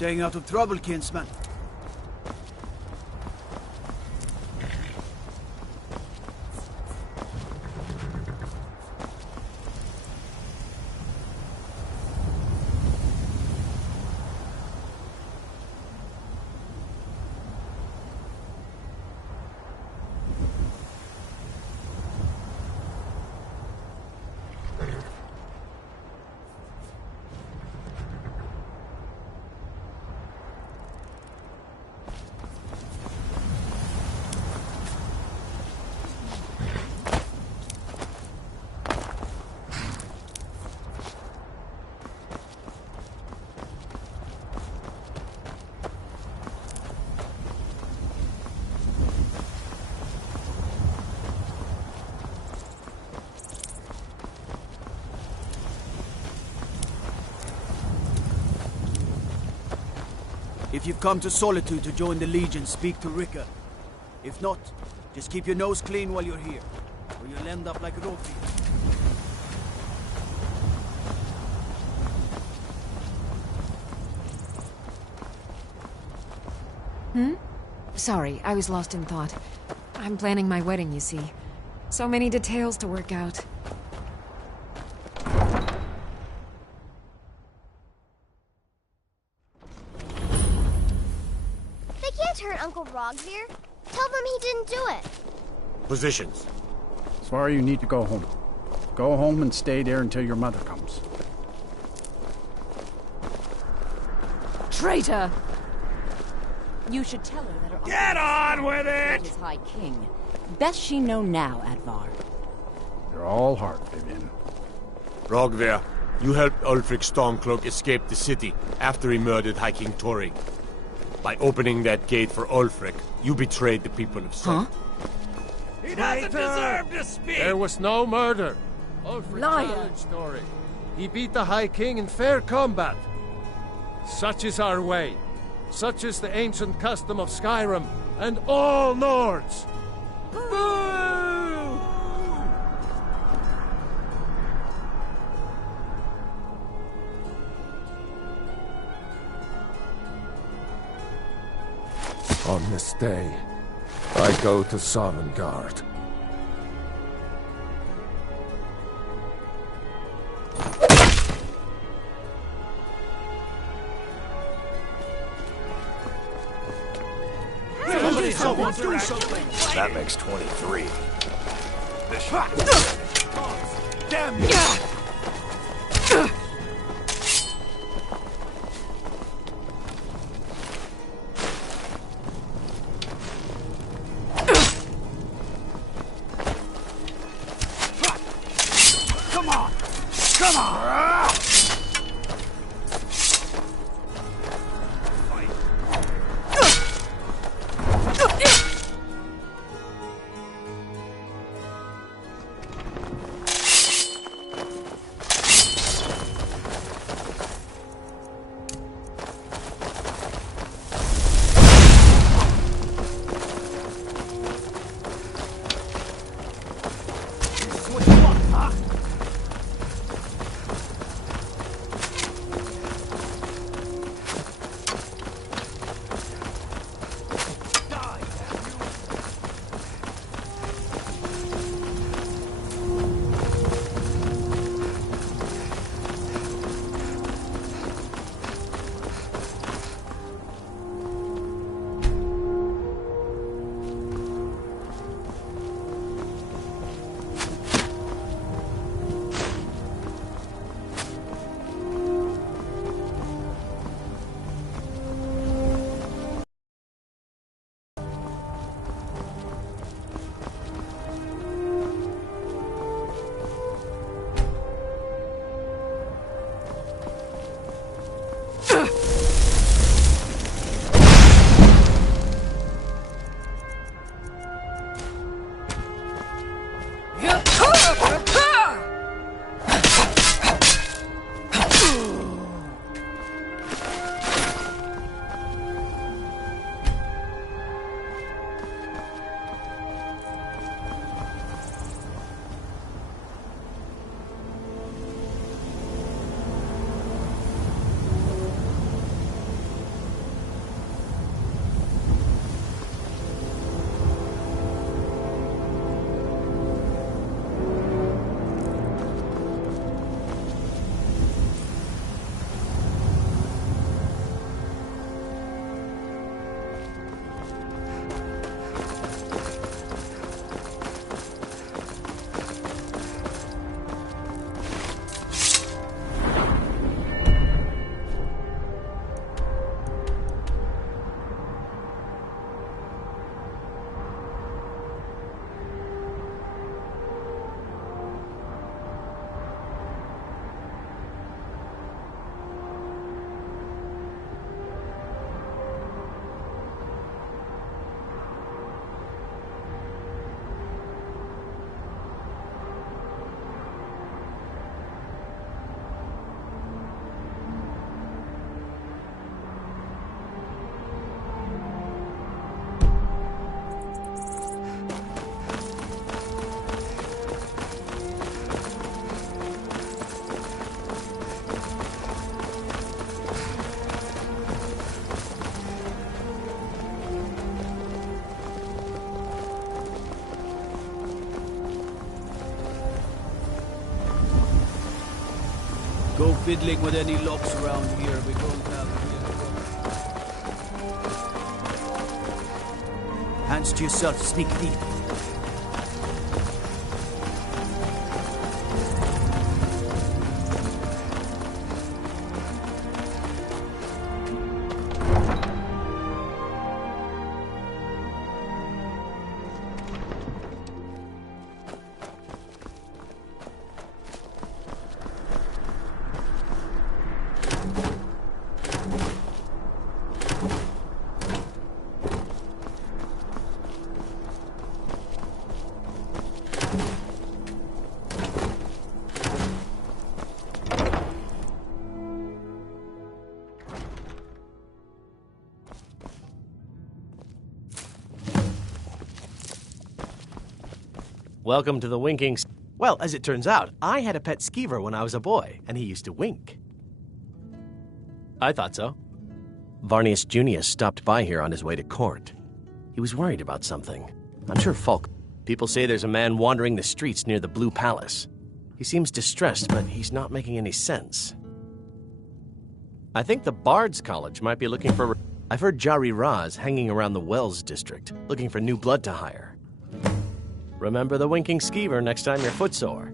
Staying out of trouble, kinsman. If you've come to Solitude to join the Legion, speak to Ricker. If not, just keep your nose clean while you're here, or you'll end up like Rofi. Sorry, I was lost in thought. I'm planning my wedding, you see. So many details to work out. Hurt Uncle Rogvir. Tell them he didn't do it. Positions. Sorry, you need to go home. Go home and stay there until your mother comes. Traitor! You should tell her that her Get on with it! is High King. Best she know now, Advar. You're all heart, Vivian. Rogvir, you helped Ulfric Stormcloak escape the city after he murdered High King Tori. By opening that gate for Ulfric, you betrayed the people of Sult. He doesn't deserve to speak! There was no murder. Ulfric Liar. challenged Tori. He beat the High King in fair combat. Such is our way. Such is the ancient custom of Skyrim and all Nords. On this day, I go to Sovngarde. Someone do something! That makes 23. Damn you! Come on! Come on! Go fiddling with any locks around here. We don't have real. Hands to yourself, sneak thief. Welcome to the winking... Well, as it turns out, I had a pet skeever when I was a boy, and he used to wink. I thought so. Varnius Junius stopped by here on his way to court. He was worried about something. I'm sure Falk... People say there's a man wandering the streets near the Blue Palace. He seems distressed, but he's not making any sense. I think the Bard's College might be looking for... I've heard Jari Raz hanging around the Wells district, looking for new blood to hire. Remember the winking skeever next time you're footsore.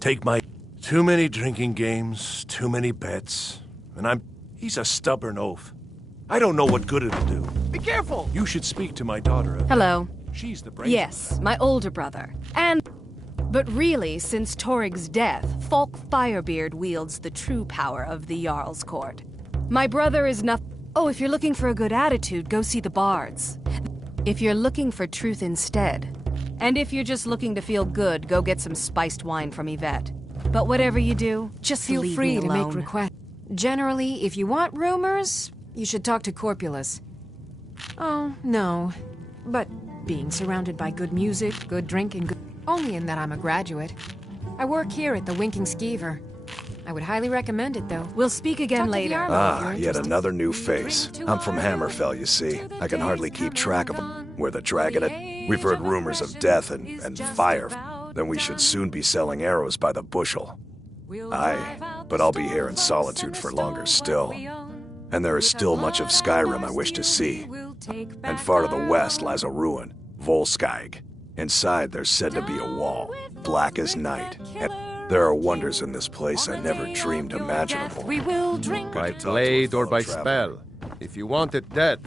Take my... Too many drinking games, too many bets, and he's a stubborn oaf. I don't know what good it'll do. Be careful! You should speak to my daughter. Hello. She's the brains. Yes, my older brother. But really, since Torig's death, Falk Firebeard wields the true power of the Jarl's Court. My brother is nothing. Oh, if you're looking for a good attitude, go see the bards. If you're looking for truth instead, and if you're just looking to feel good, go get some spiced wine from Yvette. But whatever you do, just Feel leave free me to alone. make requests. Generally, if you want rumors, you should talk to Corpulus. Oh, no. But being surrounded by good music, good drink, and good... Only in that I'm a graduate. I work here at the Winking Skeever. I would highly recommend it, though. We'll speak again later. Yet another new face. I'm from Hammerfell, you see. I can hardly keep track of them. We're the Dragonet. We've heard rumors of death and fire. Then we should soon be selling arrows by the bushel. Aye, but I'll be here in solitude for longer still. And there is still much of Skyrim I wish to see. And far to the west lies a ruin, Volskag. Inside, there's said to be a wall, black as night. And there are wonders in this place I never dreamed imaginable. By blade or by spell. If you want it dead,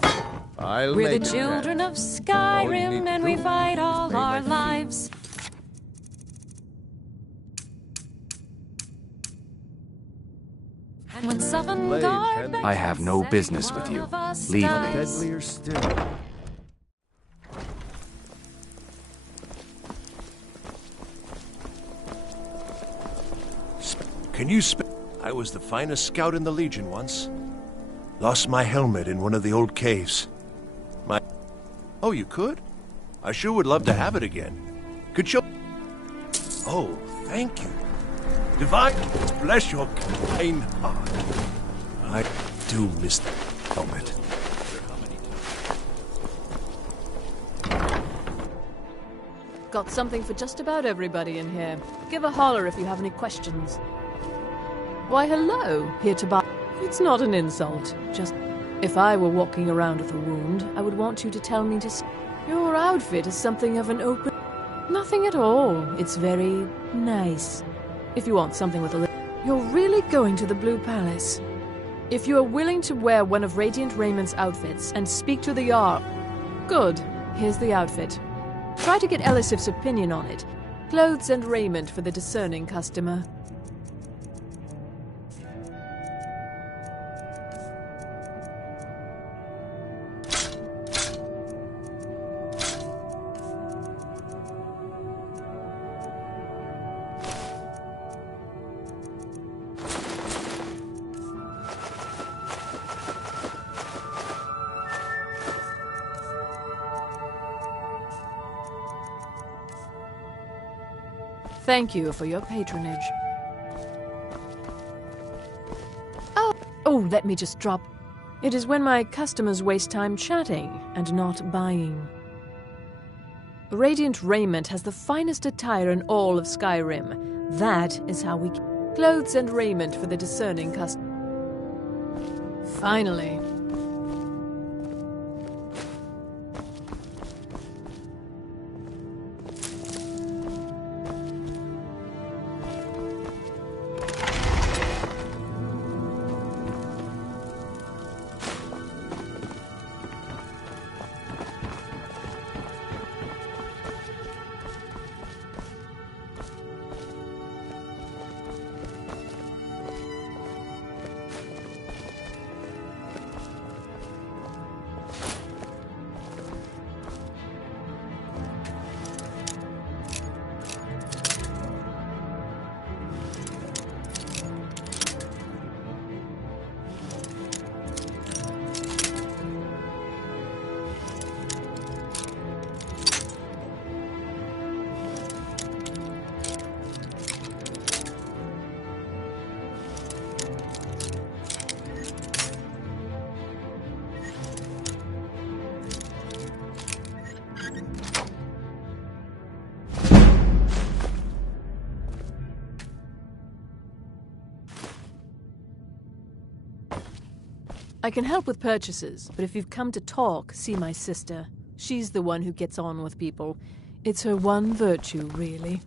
I'll We're make the it children dead. of Skyrim, and we fight all our lives. And when Sovngarde I have no business with you. Leave me. Deadlier still. Can you I was the finest scout in the Legion once. Lost my helmet in one of the old caves. Oh, you could? I sure would love to have it again. Could show... Oh, thank you. Divine, bless your kind heart. I do miss the helmet. Got something for just about everybody in here. Give a holler if you have any questions. Why, hello, here to buy. It's not an insult, just... If I were walking around with a wound, I would want you to tell me to... Your outfit is something of an open... Nothing at all. It's very nice. If you want something with a little... You're really going to the Blue Palace. If you are willing to wear one of Radiant Raymond's outfits and speak to the Jarl... Good. Here's the outfit. Try to get Elisif's opinion on it. Clothes and raiment for the discerning customer. Thank you for your patronage. Oh, let me just drop. It is when my customers waste time chatting and not buying. Radiant Raiment has the finest attire in all of Skyrim. That is how we clothes and raiment for the discerning customer. Finally. I can help with purchases, but if you've come to talk, see my sister. She's the one who gets on with people. It's her one virtue, really.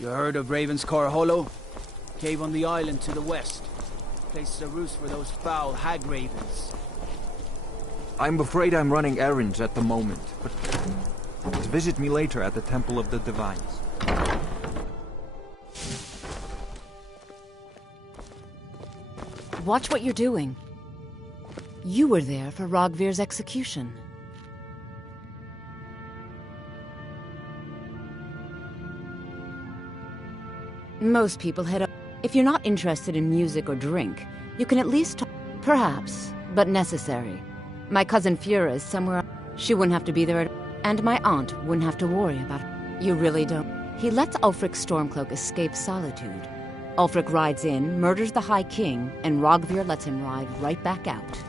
You heard of Ravenscar Hollow? Cave on the island to the west. Places a roost for those foul hag ravens. I'm afraid I'm running errands at the moment, but visit me later at the Temple of the Divines. Watch what you're doing. You were there for Rogvir's execution. Most people head up. If you're not interested in music or drink, you can at least talk. Perhaps, but necessary. My cousin Fura is somewhere. She wouldn't have to be there, and my aunt wouldn't have to worry about her. You really don't. He lets Ulfric Stormcloak escape solitude. Ulfric rides in, murders the High King, and Rogvir lets him ride right back out.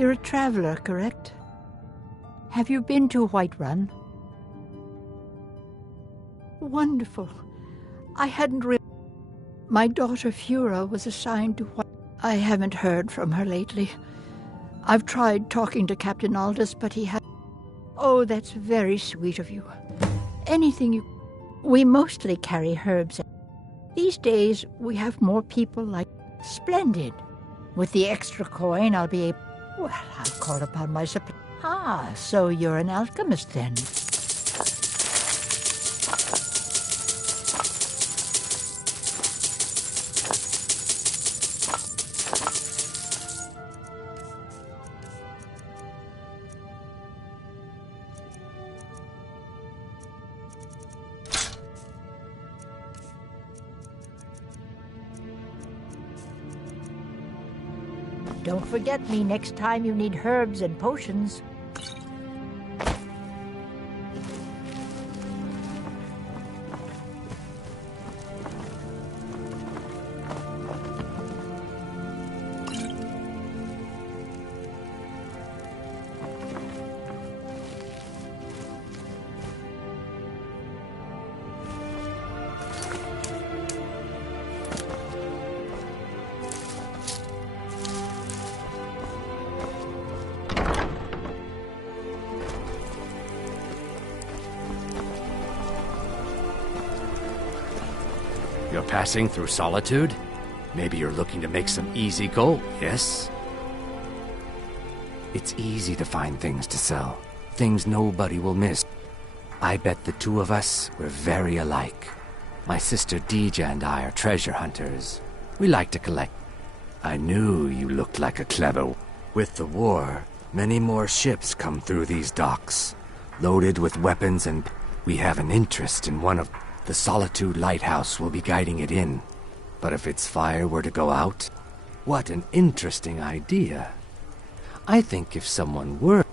You're a traveler, correct? Have you been to Whiterun? Wonderful. I hadn't My daughter Fura was assigned to I haven't heard from her lately. I've tried talking to Captain Aldous, but he had... Oh, that's very sweet of you. Anything you... We mostly carry herbs. These days, we have more people like... Splendid. With the extra coin, I'll be able... Well, I'll call upon my supply. Ah, so you're an alchemist then. Don't forget me next time you need herbs and potions. You're passing through Solitude? Maybe you're looking to make some easy gold, yes? It's easy to find things to sell. Things nobody will miss. I bet the two of us were very alike. My sister Deja and I are treasure hunters. We like to collect. I knew you looked like a clever one. With the war, many more ships come through these docks, loaded with weapons, and we have an interest in one of the Solitude Lighthouse will be guiding it in. But if its fire were to go out, what an interesting idea. I think if someone were...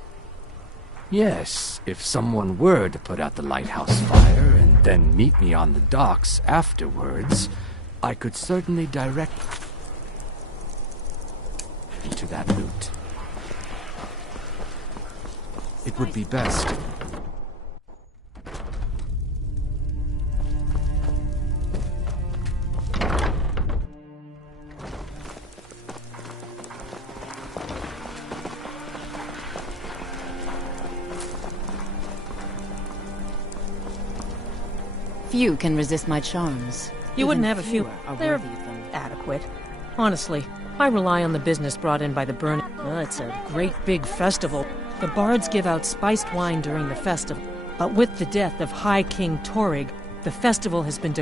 Yes, if someone were to put out the lighthouse fire and then meet me on the docks afterwards, I could certainly direct to that route. It would be best. Few can resist my charms. You wouldn't have a few. fewer are They're worthy of them. adequate. Honestly, I rely on the business brought in by the burning. It's a great big festival. The bards give out spiced wine during the festival. But with the death of High King Torig, the festival has been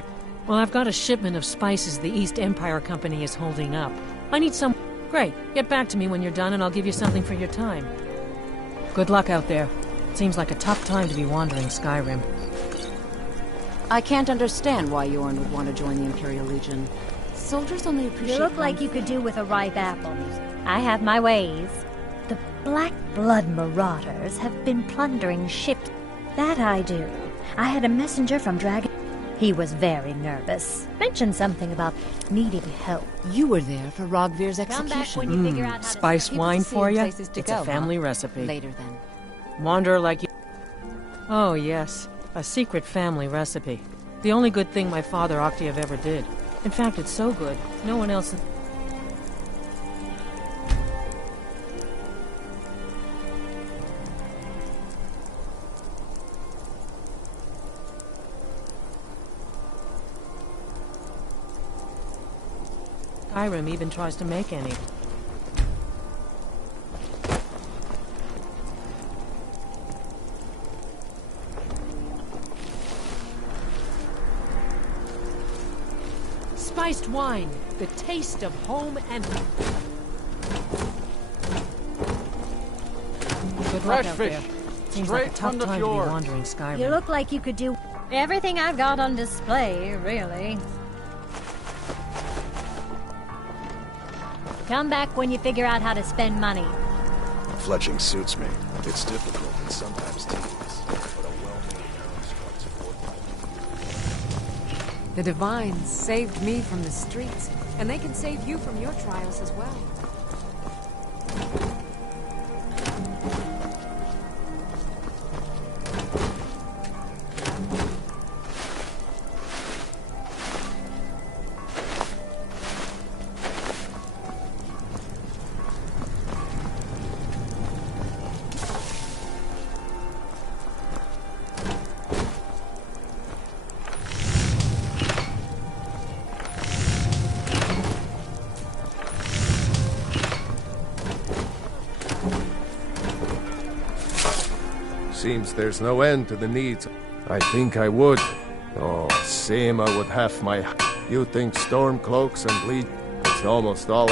Well, I've got a shipment of spices the East Empire Company is holding up. I need some... Great. Get back to me when you're done and I'll give you something for your time. Good luck out there. Seems like a tough time to be wandering Skyrim. I can't understand why Yorn would want to join the Imperial Legion. Soldiers only appreciate... You look like you could do with a ripe apple. I have my ways. The Black Blood Marauders have been plundering ships. That I do. I had a messenger from Dragon... He was very nervous. Mentioned something about needing help. You were there for Rogvir's Come back execution. when you figure out how Spice to... wine for you? places to It's go, a family huh? recipe. Later then. Wander like you... Oh, yes. A secret family recipe. The only good thing my father Octave ever did. In fact, it's so good, no one else... Skyrim even tries to make any. Spiced wine, the taste of home and... Good luck out there. Seems like a tough time to be wandering Skyrim. You look like you could do everything I've got on display, really. Come back when you figure out how to spend money. Fletching suits me. It's difficult and sometimes tedious, but a well-made arrow squad support The Divines saved me from the streets, and they can save you from your trials as well. Seems there's no end to the needs. I think I would. Oh, same I would have my... You think Stormcloaks and Bleed... It's almost all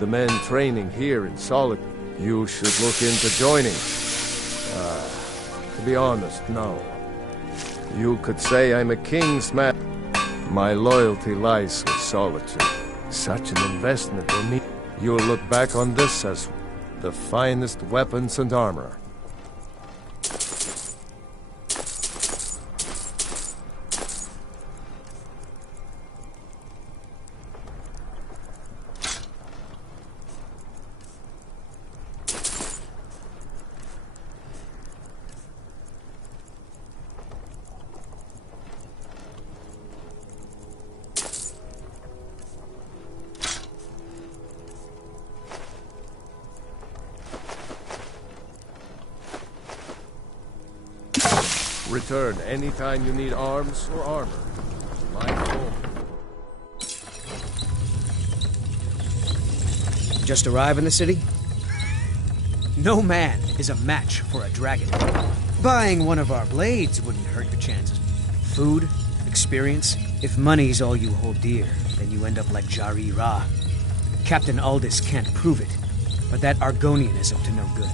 the men training here in Solid. You should look into joining. To be honest, no. You could say I'm a king's man. My loyalty lies with Solitude. Such an investment will mean... You'll look back on this as the finest weapons and armor. Return anytime you need arms or armor. My home. Just arrive in the city? No man is a match for a dragon. Buying one of our blades wouldn't hurt your chances. Food, experience. If money's all you hold dear, then you end up like Jari Ra. Captain Aldous can't prove it, but that Argonian is up to no good.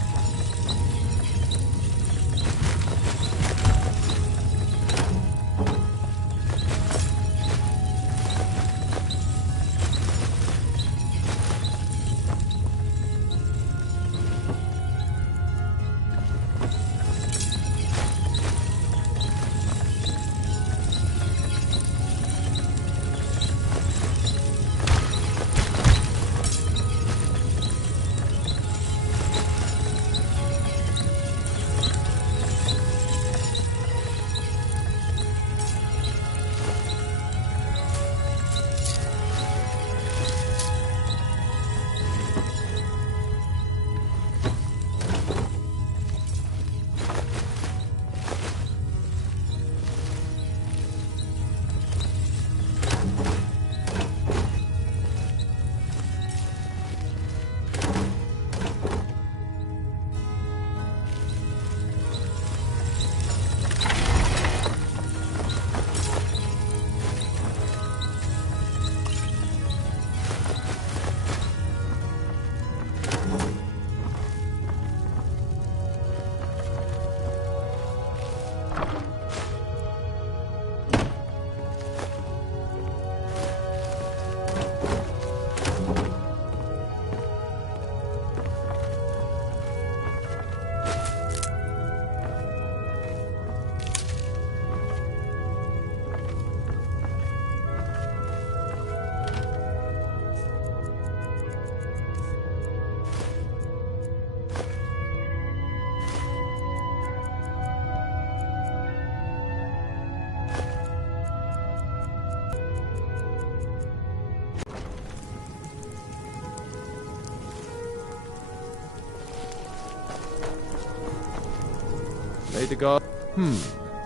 May the god...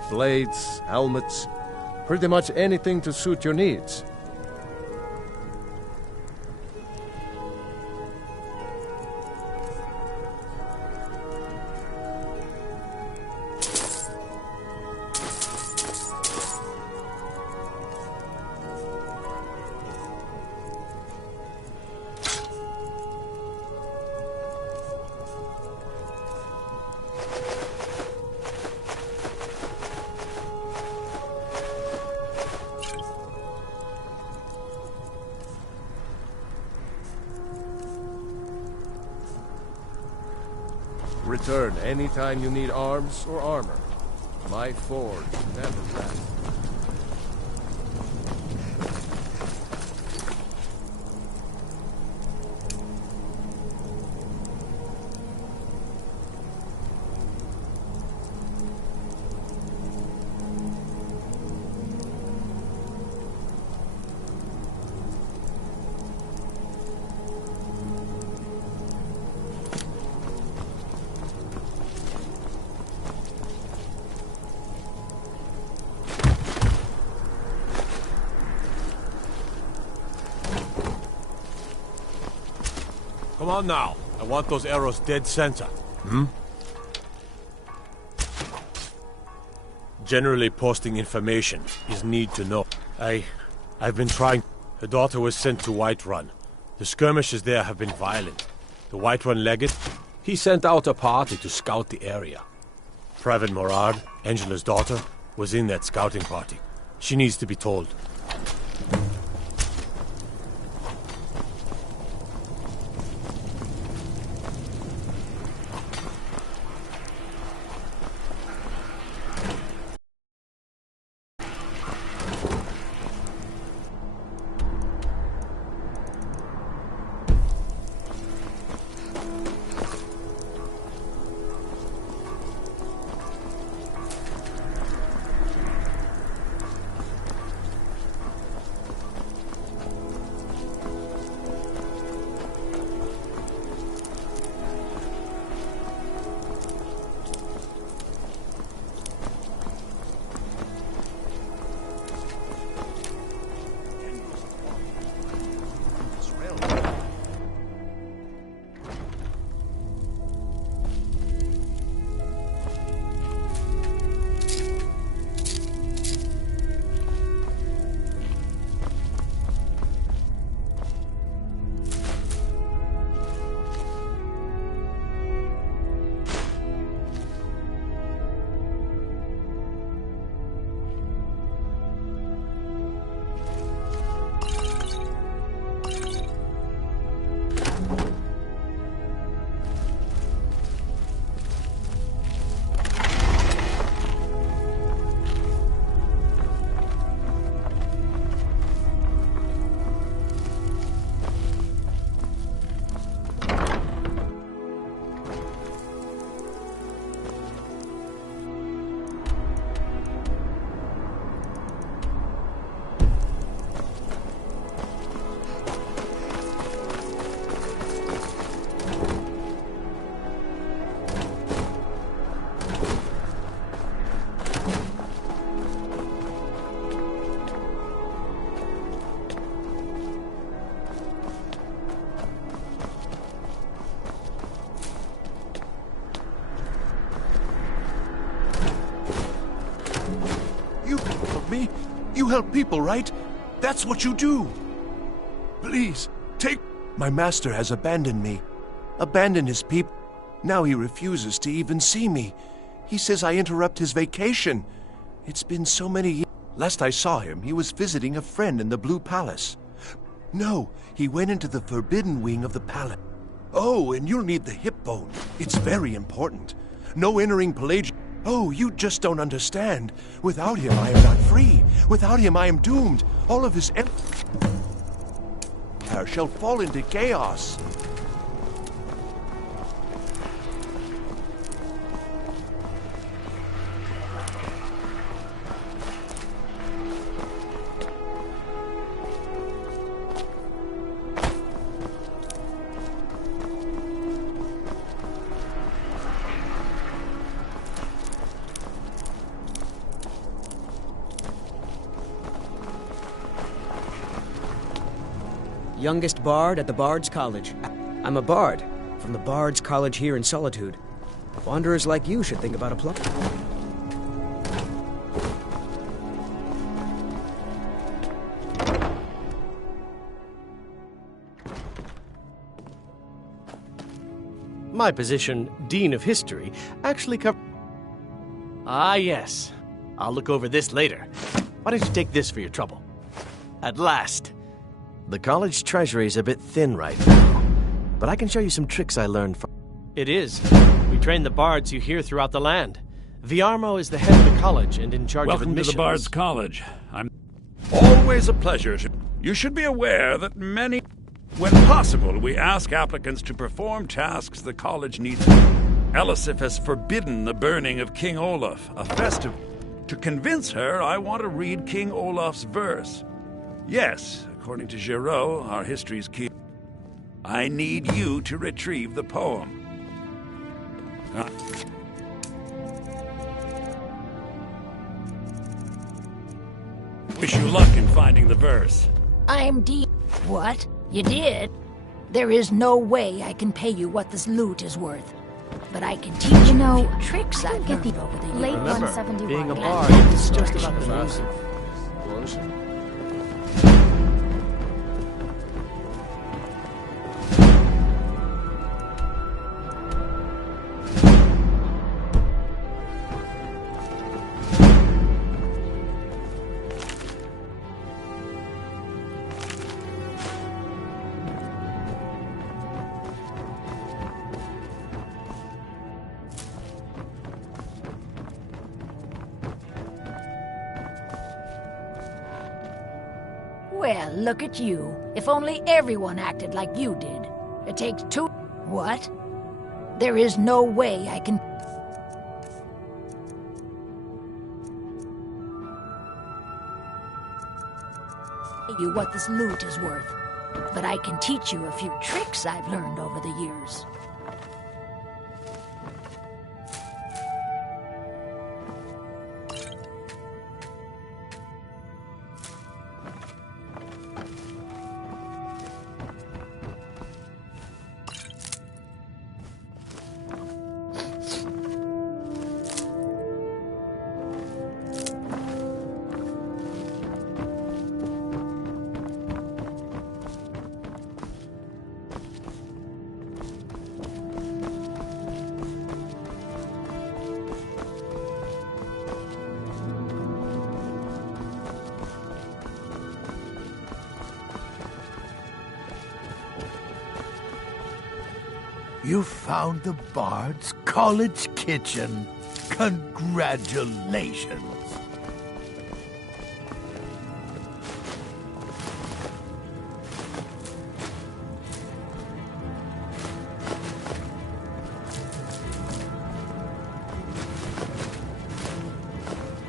Blades, helmets, pretty much anything to suit your needs. Return anytime you need arms or armor. My forge never rests. Come on now. I want those arrows dead center. Generally posting information is need to know. I've been trying. Her daughter was sent to Whiterun. The skirmishes there have been violent. The Whiterun legate, he sent out a party to scout the area. Private Morard, Angela's daughter, was in that scouting party. She needs to be told. me? You help people, right? That's what you do. Please, take... My master has abandoned me. Abandoned his people. Now he refuses to even see me. He says I interrupt his vacation. It's been so many years. Last I saw him, he was visiting a friend in the Blue Palace. No, he went into the forbidden wing of the palace. Oh, and you'll need the hip bone. It's very important. No entering Pelagian... Oh, you just don't understand. Without him, I am not free. Without him, I am doomed. All of his empire shall fall into chaos. Youngest bard at the Bard's College. I'm a bard from the Bard's College here in Solitude. Wanderers like you should think about applying. My position, Dean of History, actually covers... Ah, yes. I'll look over this later. Why don't you take this for your trouble? At last. The college treasury is a bit thin right now, but I can show you some tricks I learned from... It is. We train the bards you hear throughout the land. Viarmo is the head of the college and in charge of admissions. Welcome to the Bard's College. I'm always a pleasure. You should be aware that many... When possible, we ask applicants to perform tasks the college needs. Elisif has forbidden the burning of King Olaf, a festival. To convince her, I want to read King Olaf's verse. Yes, according to Giraud, our history's key. I need you to retrieve the poem. Wish you luck in finding the verse. I'm What? You did? There is no way I can pay you what this loot is worth. But I can teach you know tricks I've learned over the years. Late 171. Being a bard is just about the music. Well, look at you. If only everyone acted like you did. It takes two... What? There is no way I can... you what this loot is worth. But I can teach you a few tricks I've learned over the years. You found the Bard's College kitchen. Congratulations.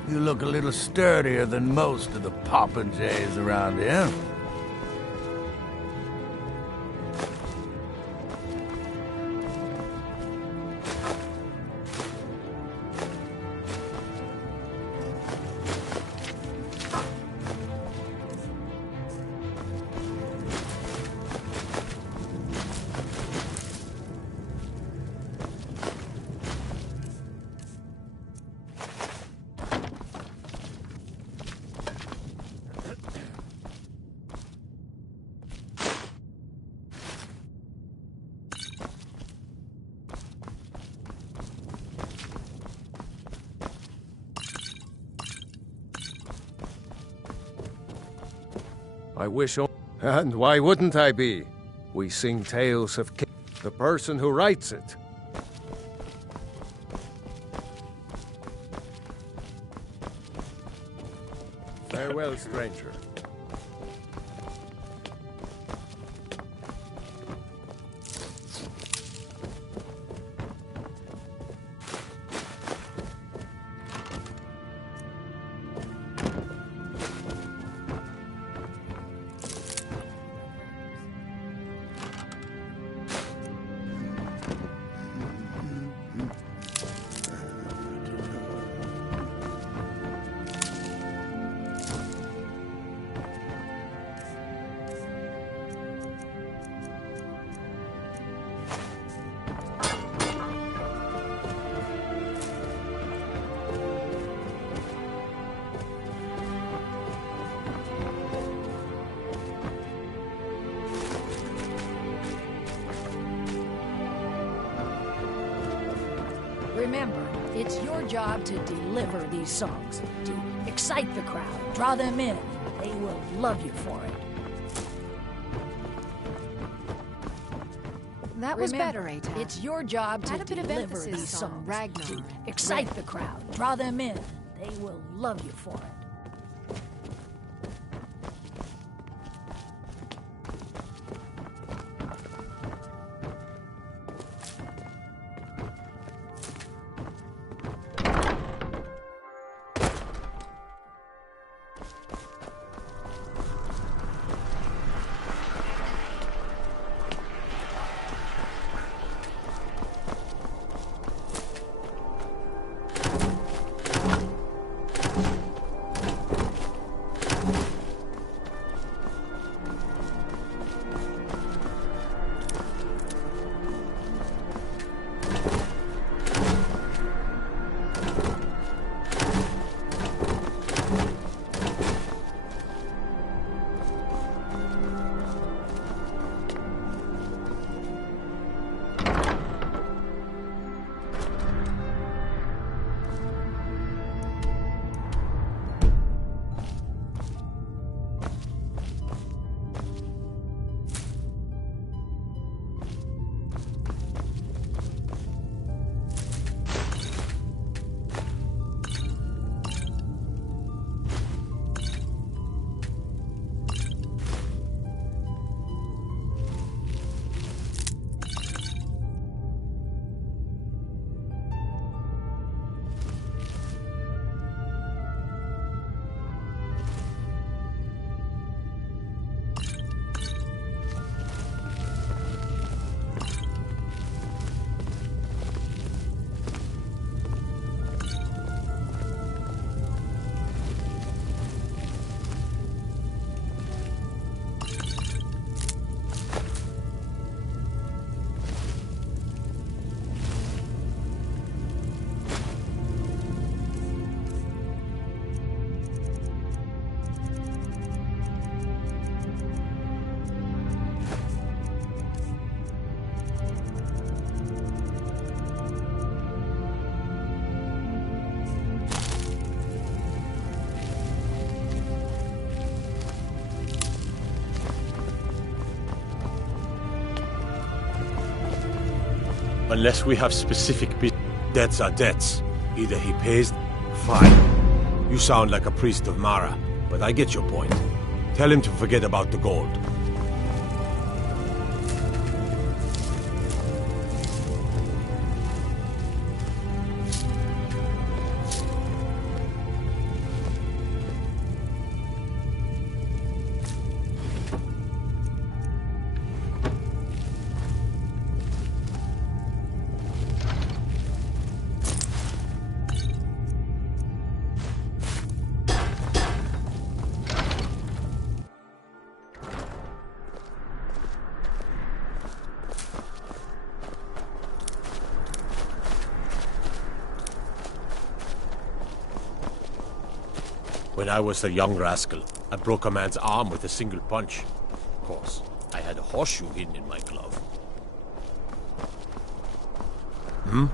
You look a little sturdier than most of the popinjays around here. I wish... And why wouldn't I be? We sing tales of the person who writes it. Farewell, stranger. Remember, it's your job to deliver these songs, to excite the crowd, draw them in, and they will love you for it. That was better, Atar. It's your job to Add a bit of deliver emphasis these on songs, Ragnar to and excite Red. the crowd, draw them in, and they will love you for it. Unless we have specific debts are debts. Either he pays... Fine. You sound like a priest of Mara, but I get your point. Tell him to forget about the gold. When I was a young rascal, I broke a man's arm with a single punch. Of course, I had a horseshoe hidden in my glove. Hmm?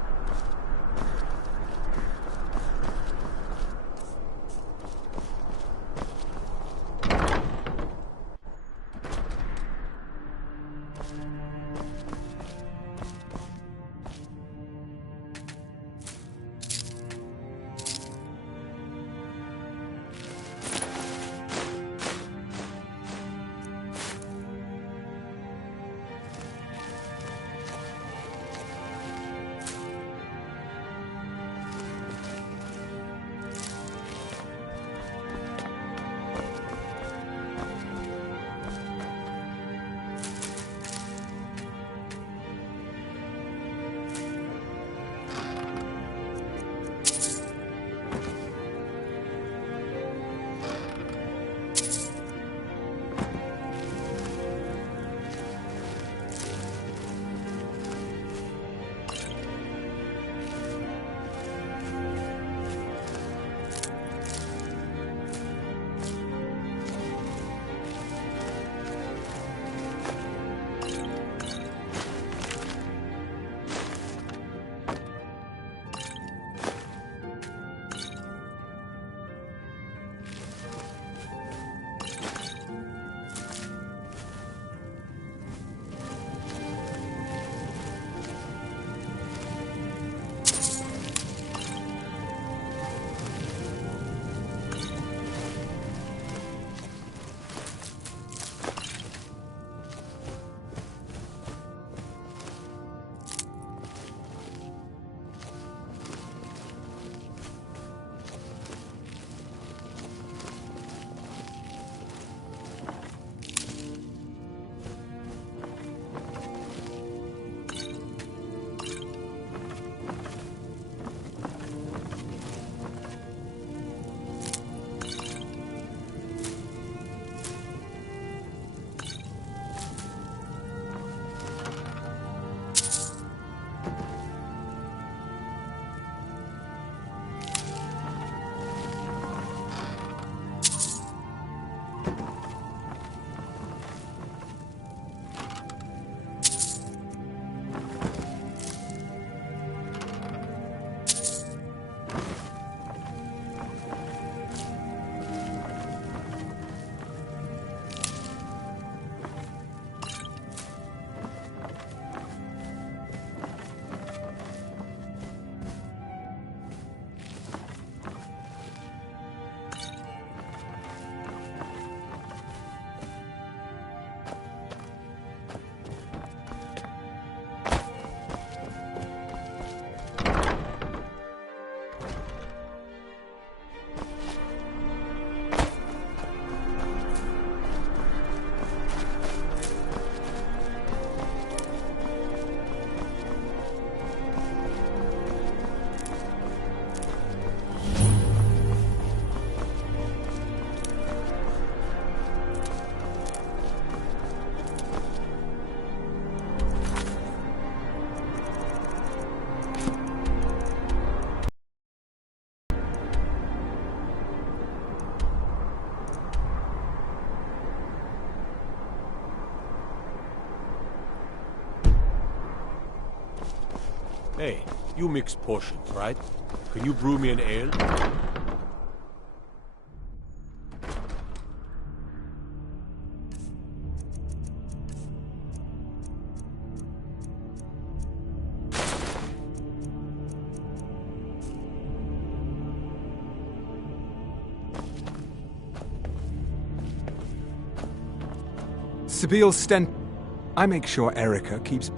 Hey, you mix potions, right? Can you brew me an ale? Sabine Stent. I make sure Erica keeps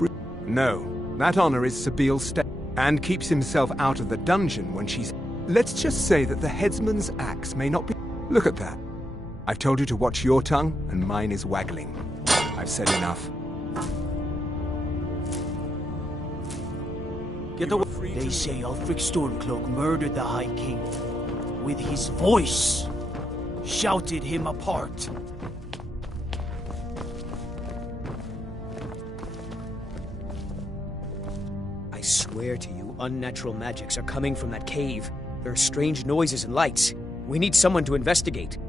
No, that honor is Sabine Stent, and keeps himself out of the dungeon when she's... Let's just say that the headsman's axe may not be... Look at that. I've told you to watch your tongue, and mine is waggling. I've said enough. Get away. They say Ulfric Stormcloak murdered the High King. With his voice. Shouted him apart. I swear to you, unnatural magics are coming from that cave. There are strange noises and lights. We need someone to investigate.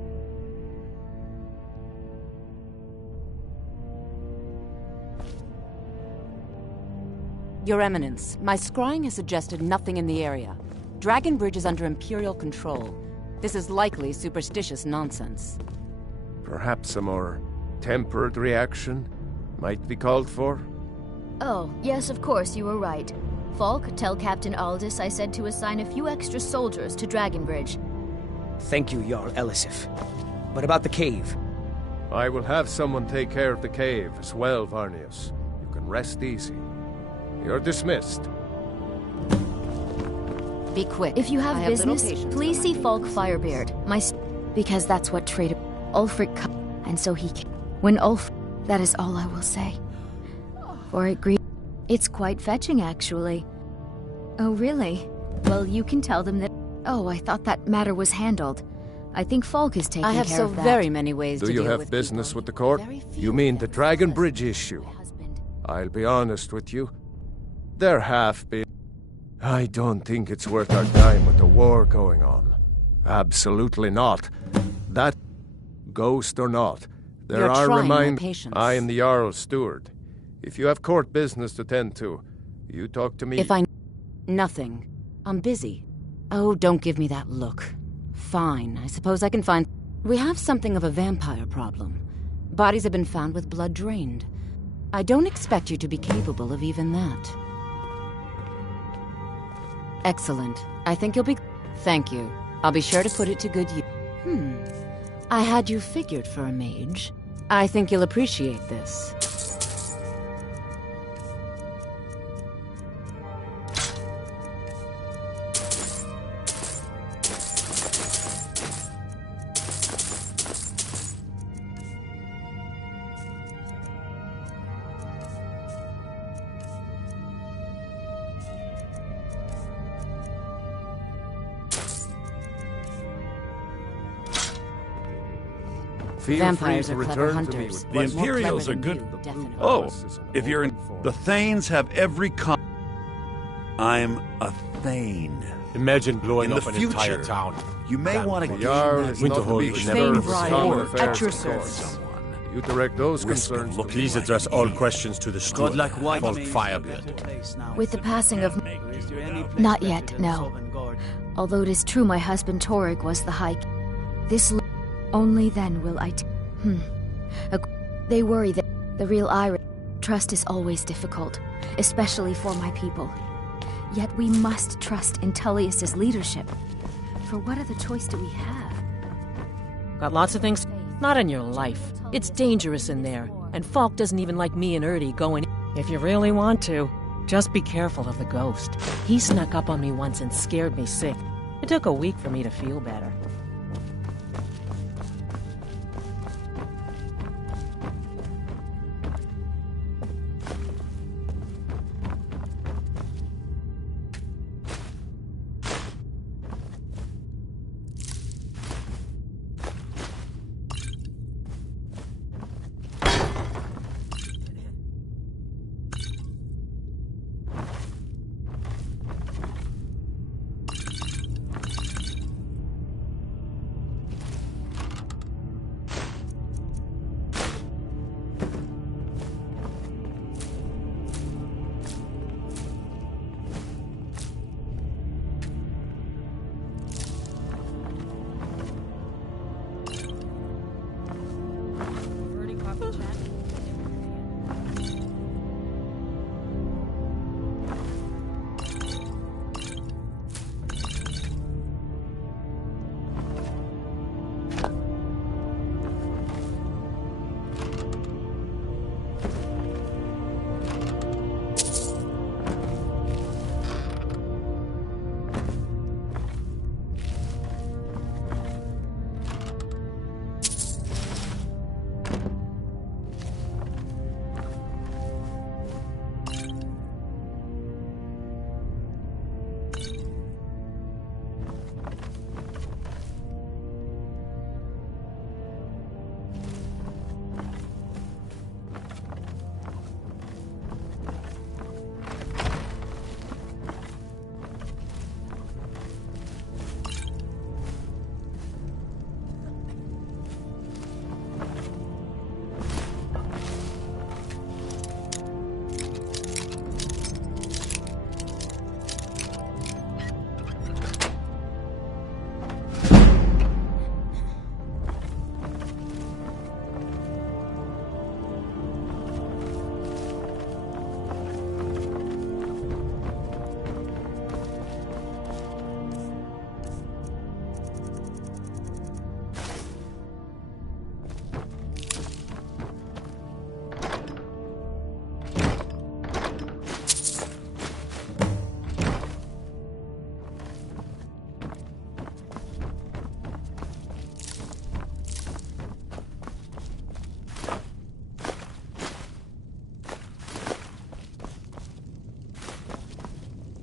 Your Eminence, my scrying has suggested nothing in the area. Dragonbridge is under Imperial control. This is likely superstitious nonsense. Perhaps a more tempered reaction might be called for? Oh, yes, of course, you were right. Falk, tell Captain Aldous I said to assign a few extra soldiers to Dragonbridge. Thank you, Jarl Elisif. What about the cave? I will have someone take care of the cave as well, Varnius. You can rest easy. You're dismissed. Be quick. If you have business, please see Falk Firebeard. Because that's what traitor Ulfric and so he can. When that is all I will say. For it it's quite fetching, actually. Oh, really? Well, you can tell them that... Oh, I thought that matter was handled. I think Falk is taking care of that. I have so very many ways to deal with Do you have business with the court? You mean the Dragonbridge issue? I'll be honest with you. There have been... I don't think it's worth our time with the war going on. Absolutely not. That, ghost or not, there are reminders. I am the Jarl's steward. If you have court business to tend to, you talk to me. If I... Nothing. I'm busy. Oh, don't give me that look. Fine, I suppose I can find... We have something of a vampire problem. Bodies have been found with blood drained. I don't expect you to be capable of even that. Excellent. I think you'll be... Thank you. I'll be sure to put it to good use. I had you figured for a mage. I think you'll appreciate this. Vampires are clever hunters. The Imperials are good. Oh, if you're in... The Thanes have every I'm a Thane. Imagine blowing up an future, entire town. You may want to gain Winterhold would never at your service. You direct those concerns. Please address all questions to the steward, Falk Firebeard. With the passing of... Not yet, no. Although it is true my husband Torig was the High only then will I They worry that the real Irish trust is always difficult, especially for my people. Yet we must trust in Tullius's leadership. For what other choice do we have? Got lots of things? Not in your life. It's dangerous in there, and Falk doesn't even like me and Ertie going. If you really want to, just be careful of the ghost. He snuck up on me once and scared me sick. It took a week for me to feel better.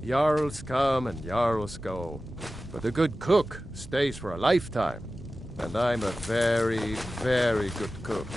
Jarls come and Jarls go, but a good cook stays for a lifetime. And I'm a very, very good cook.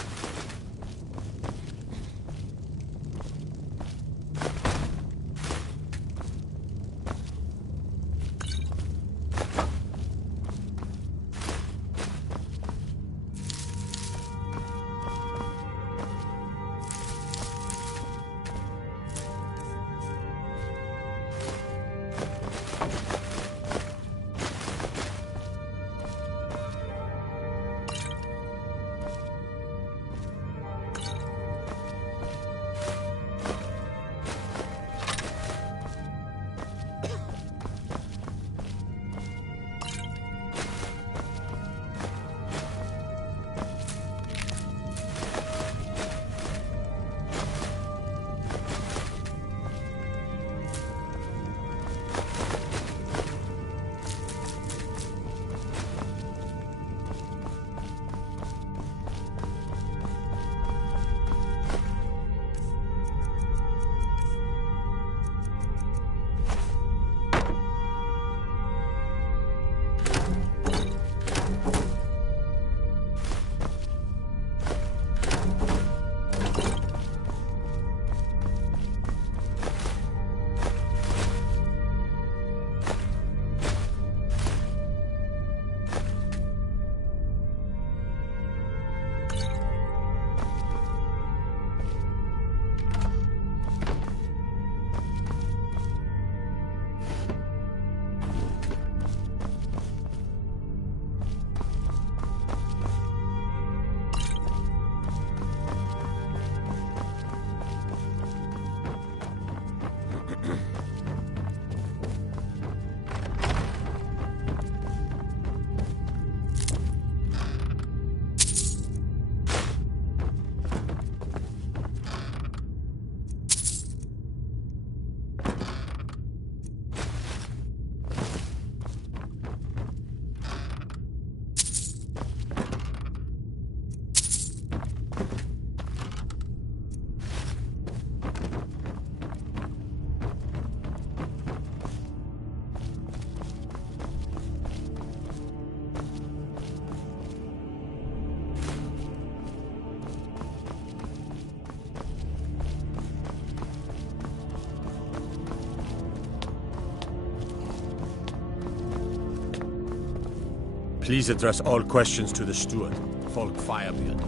Please address all questions to the steward, Folk Firebeard.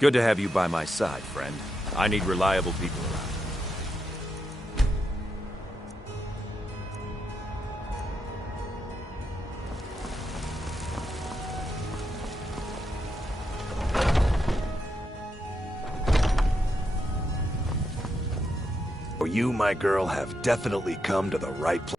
Good to have you by my side, friend. I need reliable people around. You, my girl, have definitely come to the right place.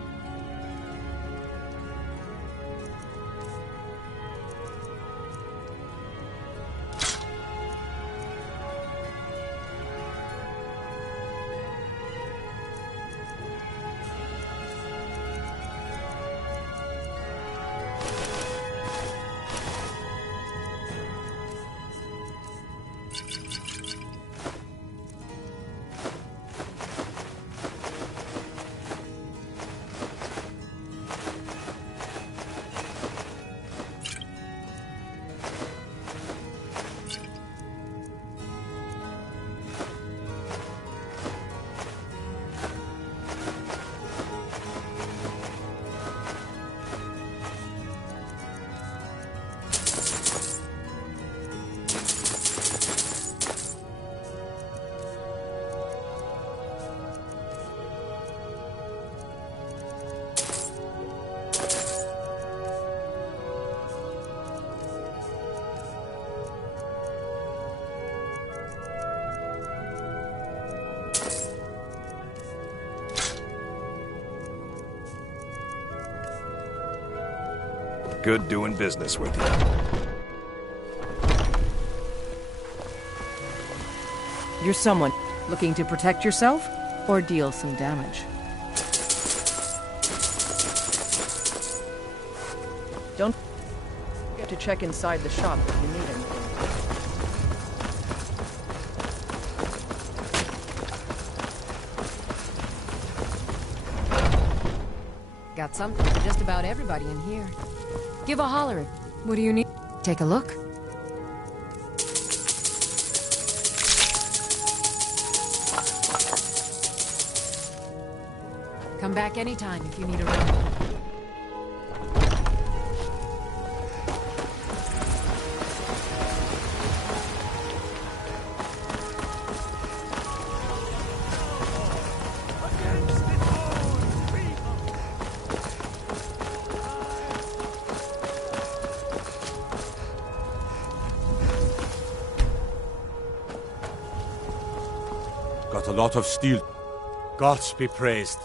Good doing business with you. You're someone looking to protect yourself or deal some damage. Don't forget to check inside the shop if you need anything. Got something for just about everybody in here. Give a holler. What do you need? Take a look. Come back anytime if you need a ride. Got a lot of steel. Gods be praised.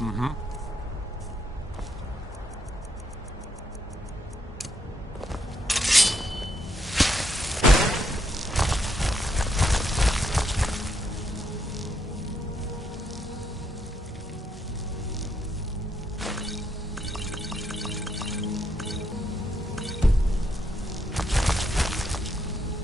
Mm-hmm.